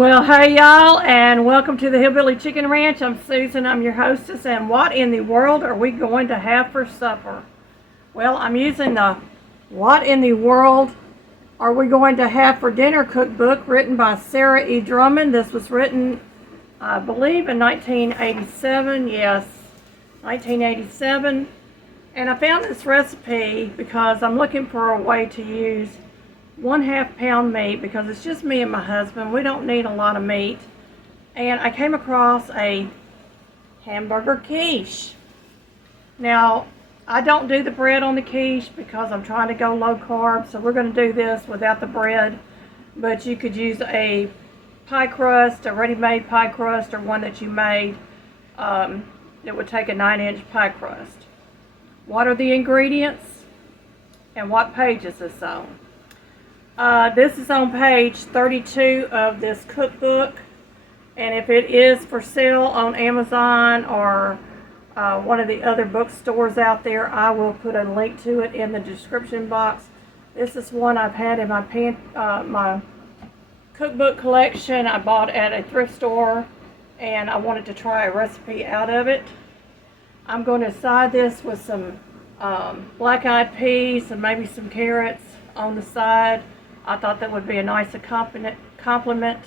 Well, hey y'all, and welcome to the Hillbilly Chicken Ranch. I'm Susan, I'm your hostess, and what in the world are we going to have for supper? Well, I'm using the What in the World Are We Going to Have for Dinner cookbook written by Sarah E. Drummond. This was written, I believe, in 1987. Yes, 1987. And I found this recipe because I'm looking for a way to use 1/2 pound meat because it's just me and my husband. We don't need a lot of meat. And I came across a Hamburger Quiche. Now, I don't do the bread on the quiche because I'm trying to go low carb, so we're going to do this without the bread. But you could use a pie crust, a ready-made pie crust, or one that you made. It would take a 9-inch pie crust. What are the ingredients and what page is this on? This is on page 32 of this cookbook, and if it is for sale on Amazon or one of the other bookstores out there, I will put a link to it in the description box. This is one I've had in my cookbook collection. I bought at a thrift store, and I wanted to try a recipe out of it. I'm going to side this with some black-eyed peas and maybe some carrots on the side. I thought that would be a nice complement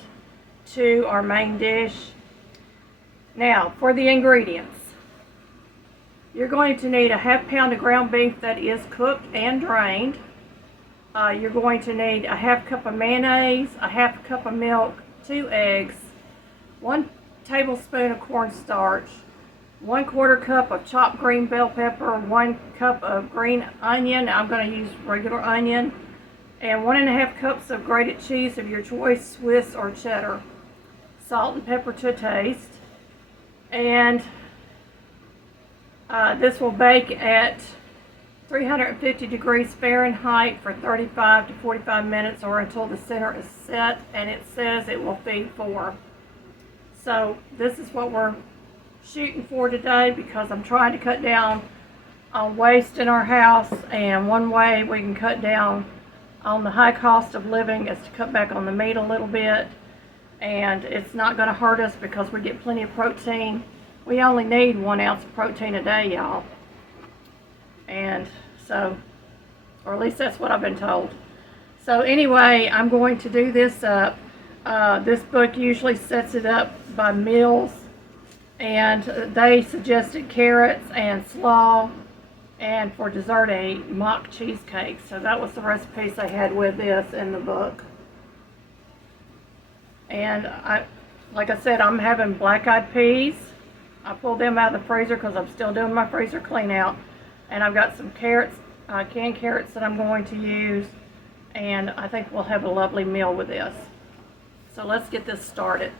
to our main dish. Now, for the ingredients. You're going to need a 1/2 pound of ground beef that is cooked and drained. You're going to need a 1/2 cup of mayonnaise, a 1/2 cup of milk, 2 eggs, 1 tablespoon of cornstarch, 1/4 cup of chopped green bell pepper, 1 cup of green onion. I'm going to use regular onion. And 1 1/2 cups of grated cheese of your choice, Swiss or cheddar. Salt and pepper to taste. And this will bake at 350 degrees Fahrenheit for 35 to 45 minutes or until the center is set, and it says it will feed 4. So this is what we're shooting for today because I'm trying to cut down on waste in our house, and one way we can cut down on the high cost of living is to cut back on the meat a little bit, and it's not going to hurt us because we get plenty of protein. We only need 1 ounce of protein a day, y'all, and so, or at least that's what I've been told. So anyway, I'm going to do this up. This book usually sets it up by meals, and they suggested carrots and slaw, and for dessert a mock cheesecake. So that was the recipes they had with this in the book. And like I said, I'm having black-eyed peas. I pulled them out of the freezer because I'm still doing my freezer clean out. And I've got some carrots, canned carrots that I'm going to use. And I think we'll have a lovely meal with this. So let's get this started.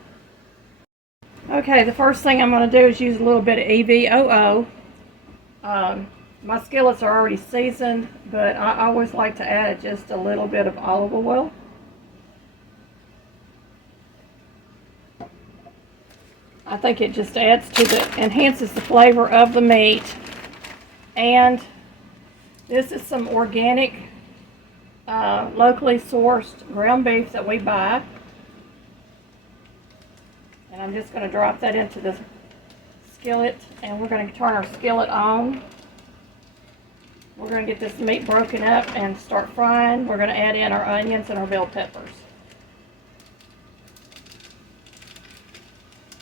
Okay, the first thing I'm going to do is use a little bit of EVOO. My skillets are already seasoned, but I always like to add just a little bit of olive oil. I think it just enhances the flavor of the meat. And this is some organic, locally sourced ground beef that we buy. And I'm just going to drop that into this skillet, and we're going to turn our skillet on. We're going to get this meat broken up and start frying. We're going to add in our onions and our bell peppers.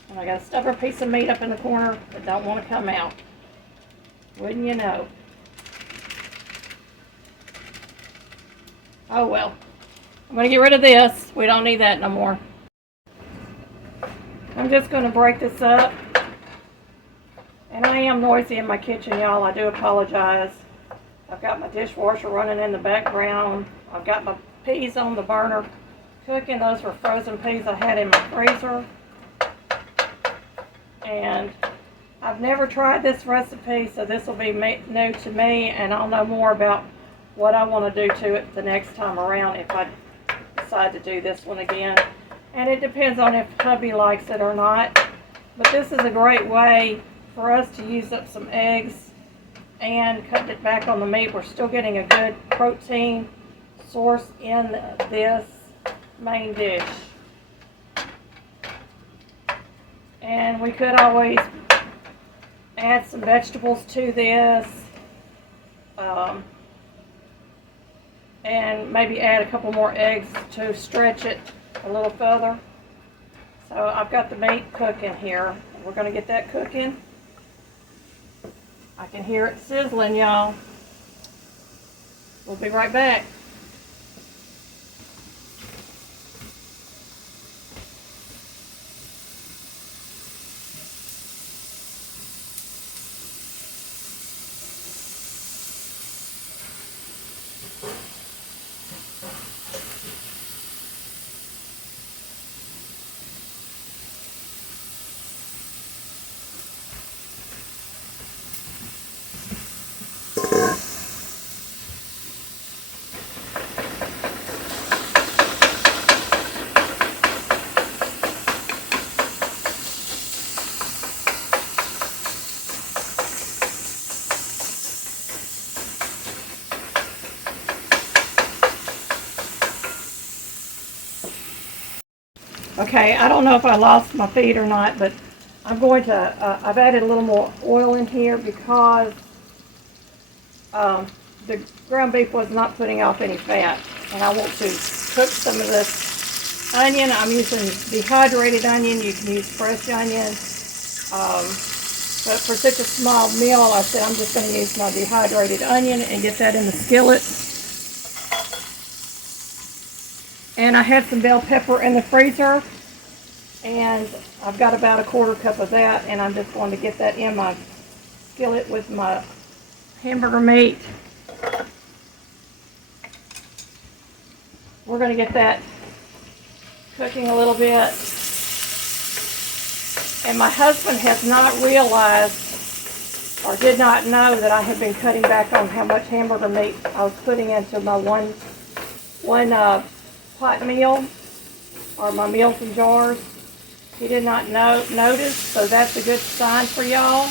And I got a stubborn piece of meat up in the corner that don't want to come out. Wouldn't you know? Oh well. I'm going to get rid of this. We don't need that no more. I'm just going to break this up. And I am noisy in my kitchen, y'all. I do apologize. I've got my dishwasher running in the background. I've got my peas on the burner cooking. Those were frozen peas I had in my freezer. And I've never tried this recipe, so this will be new to me, and I'll know more about what I want to do to it the next time around if I decide to do this one again. And it depends on if hubby likes it or not. But this is a great way for us to use up some eggs and cut it back on the meat. We're still getting a good protein source in this main dish. And we could always add some vegetables to this. And maybe add a couple more eggs to stretch it a little further. So I've got the meat cooking here. We're going to get that cooking. I can hear it sizzling, y'all. We'll be right back. Okay, I don't know if I lost my feed or not, but I'm going to, I've added a little more oil in here because the ground beef was not putting off any fat. And I want to cook some of this onion. I'm using dehydrated onion. You can use fresh onion. But for such a small meal, I said I'm just going to use my dehydrated onion and get that in the skillet. And I had some bell pepper in the freezer, and I've got about a quarter cup of that, and I'm just going to get that in my skillet with my hamburger meat. We're going to get that cooking a little bit. And my husband has not realized or did not know that I had been cutting back on how much hamburger meat I was putting into my one pot meal, or my meals in jars. He did not notice, so that's a good sign for y'all.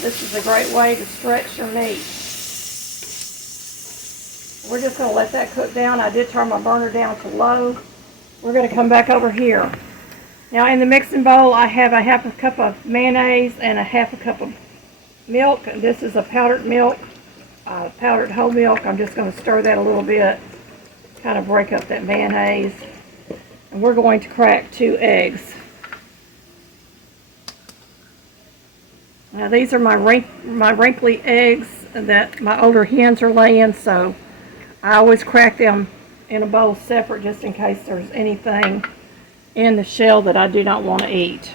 This is a great way to stretch your meat. We're just going to let that cook down. I did turn my burner down to low. We're going to come back over here. Now in the mixing bowl, I have a half a cup of mayonnaise and a half a cup of milk. This is a powdered milk, powdered whole milk. I'm just going to stir that a little bit, kind of break up that mayonnaise. And we're going to crack 2 eggs. Now these are my wrinkly eggs that my older hens are laying, so I always crack them in a bowl separate just in case there's anything in the shell that I do not want to eat.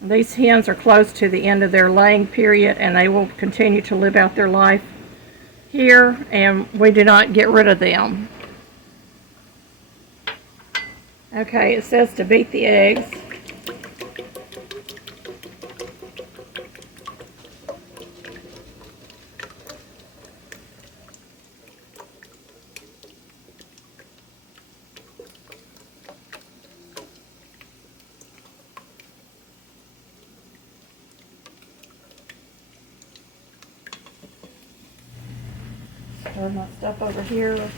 These hens are close to the end of their laying period, and they will continue to live out their life here, and we do not get rid of them. Okay, it says to beat the eggs. Stir my stuff over here.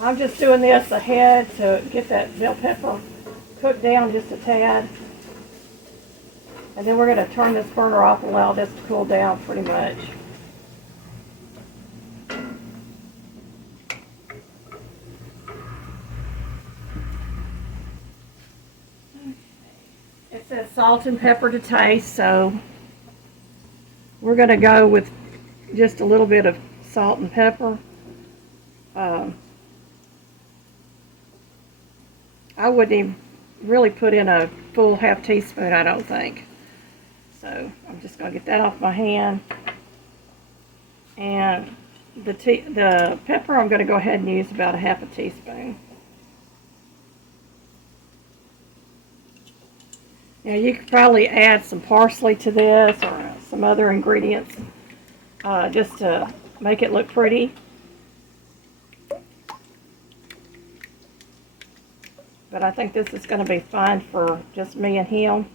I'm just doing this ahead to get that bell pepper cooked down just a tad. And then we're going to turn this burner off and allow this to cool down pretty much. It says salt and pepper to taste, so we're going to go with just a little bit of salt and pepper. I wouldn't even really put in a full half teaspoon, I don't think. So I'm just going to get that off my hand. And the pepper, I'm going to go ahead and use about a half a teaspoon. Now you could probably add some parsley to this or some other ingredients just to make it look pretty. But I think this is going to be fine for just me and him.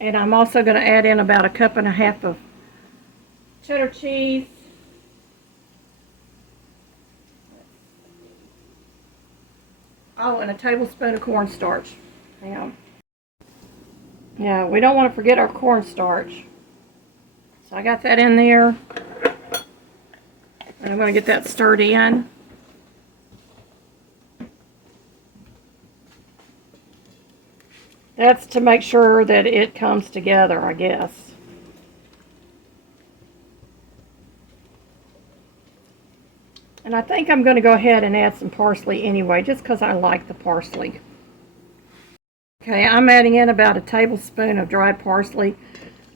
And I'm also going to add in about a cup and a half of cheddar cheese. Oh, and a tablespoon of cornstarch. Yeah. Yeah, we don't want to forget our cornstarch. So I got that in there. And I'm going to get that stirred in. That's to make sure that it comes together, I guess. And I think I'm going to go ahead and add some parsley anyway, just because I like the parsley. Okay, I'm adding in about a tablespoon of dried parsley.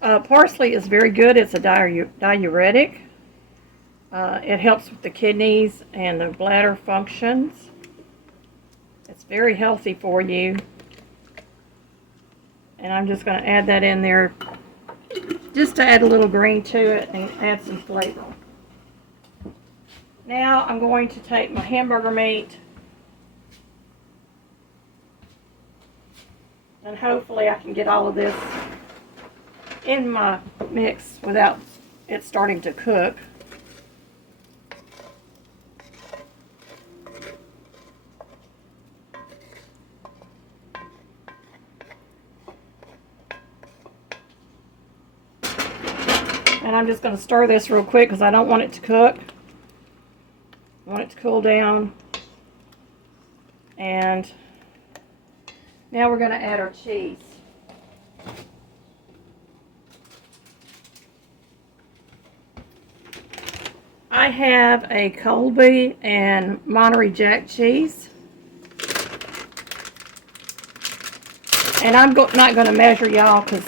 Parsley is very good. It's a diuretic. It helps with the kidneys and the bladder functions. It's very healthy for you. And I'm just going to add that in there just to add a little green to it and add some flavor. Now I'm going to take my hamburger meat and hopefully I can get all of this in my mix without it starting to cook. And I'm just going to stir this real quick because I don't want it to cook. I want it to cool down. And now we're going to add our cheese. I have a Colby and Monterey Jack cheese. And I'm not going to measure, y'all, because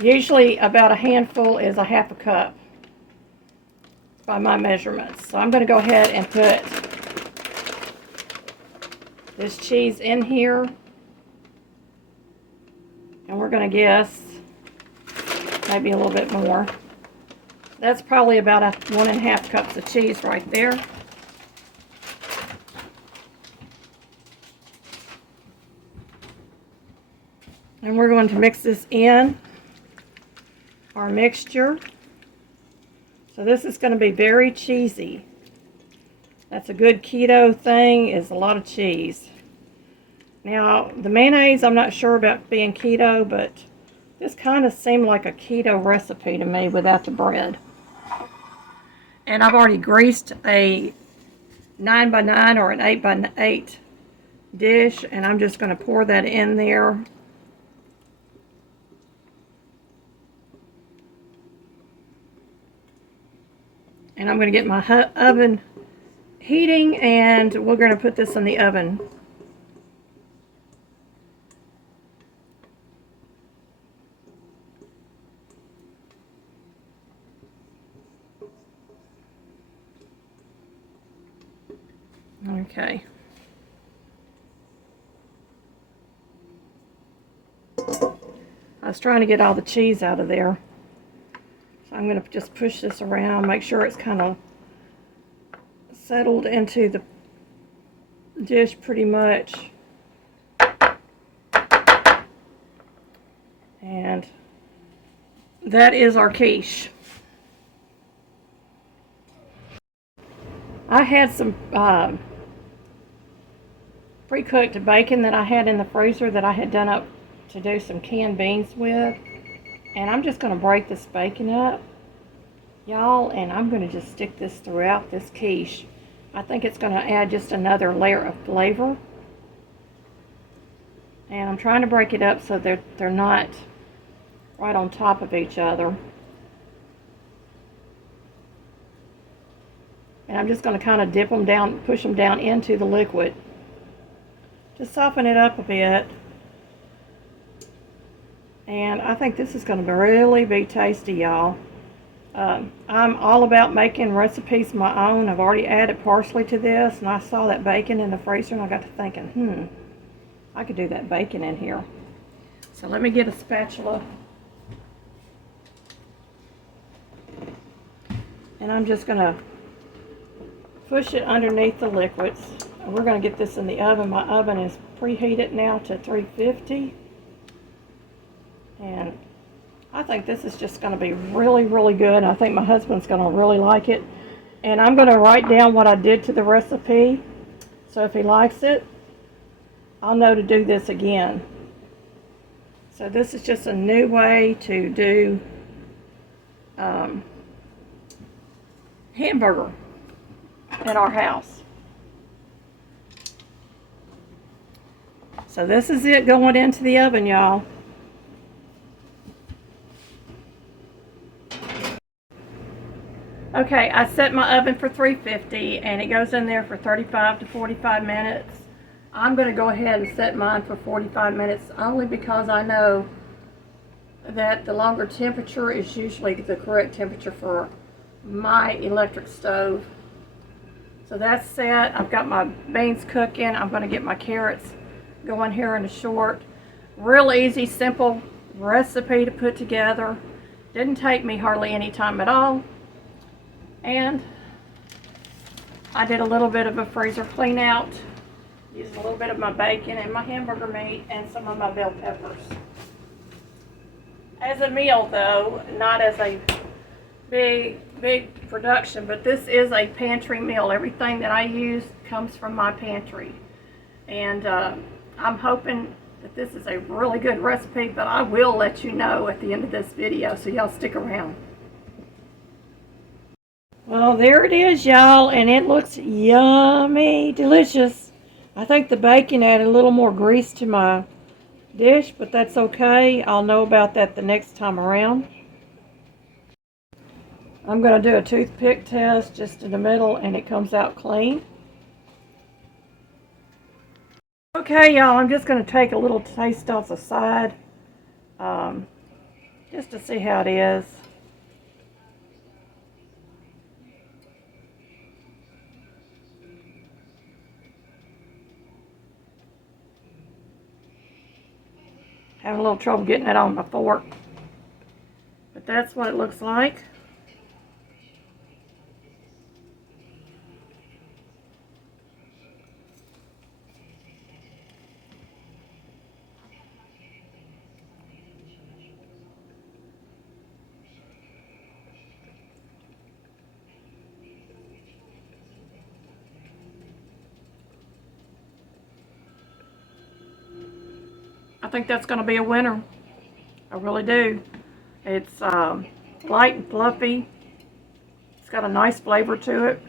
usually about a handful is a half a cup by my measurements. So I'm going to go ahead and put this cheese in here. And we're going to guess maybe a little bit more. That's probably about 1.5 cups of cheese right there. And we're going to mix this in, our mixture. So this is going to be very cheesy. That's a good keto thing, is a lot of cheese. Now, the mayonnaise, I'm not sure about being keto, but this kind of seemed like a keto recipe to me without the bread. And I've already greased a 9x9 or an 8x8 dish, and I'm just going to pour that in there. And I'm going to get my oven heating, and we're going to put this in the oven. Okay. I was trying to get all the cheese out of there. So I'm going to just push this around, make sure it's kind of settled into the dish pretty much. And that is our quiche. I had some pre-cooked bacon that I had in the freezer that I had done up to do some canned beans with. And I'm just going to break this bacon up, y'all, and I'm going to just stick this throughout this quiche. I think it's going to add just another layer of flavor. And I'm trying to break it up so they're not right on top of each other. And I'm just going to kind of dip them down, push them down into the liquid. Just soften it up a bit. And I think this is going to really be tasty, y'all. I'm all about making recipes my own. I've already added parsley to this, and I saw that bacon in the freezer, and I got to thinking, I could do that bacon in here. So let me get a spatula. And I'm just going to push it underneath the liquids. And we're going to get this in the oven. My oven is preheated now to 350. And I think this is just going to be really, really good. I think my husband's going to really like it. And I'm going to write down what I did to the recipe. So if he likes it, I'll know to do this again. So this is just a new way to do hamburger in our house. So this is it going into the oven, y'all. Okay, I set my oven for 350 and it goes in there for 35 to 45 minutes. I'm going to go ahead and set mine for 45 minutes only because I know that the longer temperature is usually the correct temperature for my electric stove. So that's set. I've got my beans cooking. I'm going to get my carrots going here in a short. Real easy, simple recipe to put together. Didn't take me hardly any time at all. And I did a little bit of a freezer clean out. Used a little bit of my bacon and my hamburger meat and some of my bell peppers. As a meal though, not as a big production, but this is a pantry meal. Everything that I use comes from my pantry. And I'm hoping that this is a really good recipe, but I will let you know at the end of this video, so y'all stick around. Well, there it is, y'all, and it looks yummy, delicious. I think the bacon added a little more grease to my dish, but that's okay. I'll know about that the next time around. I'm going to do a toothpick test just in the middle, and it comes out clean. Okay, y'all, I'm just going to take a little taste off the side, just to see how it is. Having a little trouble getting it on my fork. But that's what it looks like. I think that's going to be a winner. I really do. It's light and fluffy. It's got a nice flavor to it.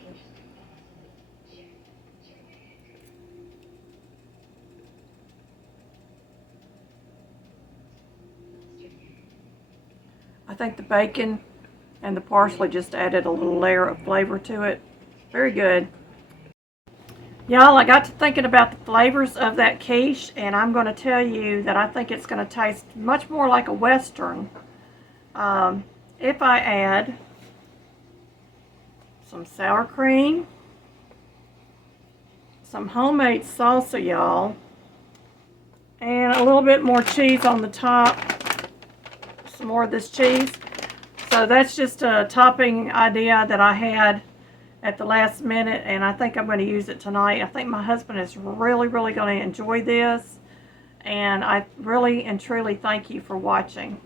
I think the bacon and the parsley just added a little layer of flavor to it. Very good. Y'all, I got to thinking about the flavors of that quiche, and I'm going to tell you that I think it's going to taste much more like a Western if I add some sour cream, some homemade salsa, y'all, and a little bit more cheese on the top, some more of this cheese. So that's just a topping idea that I had at the last minute, and I think I'm going to use it tonight. I think my husband is really going to enjoy this, and I really and truly thank you for watching.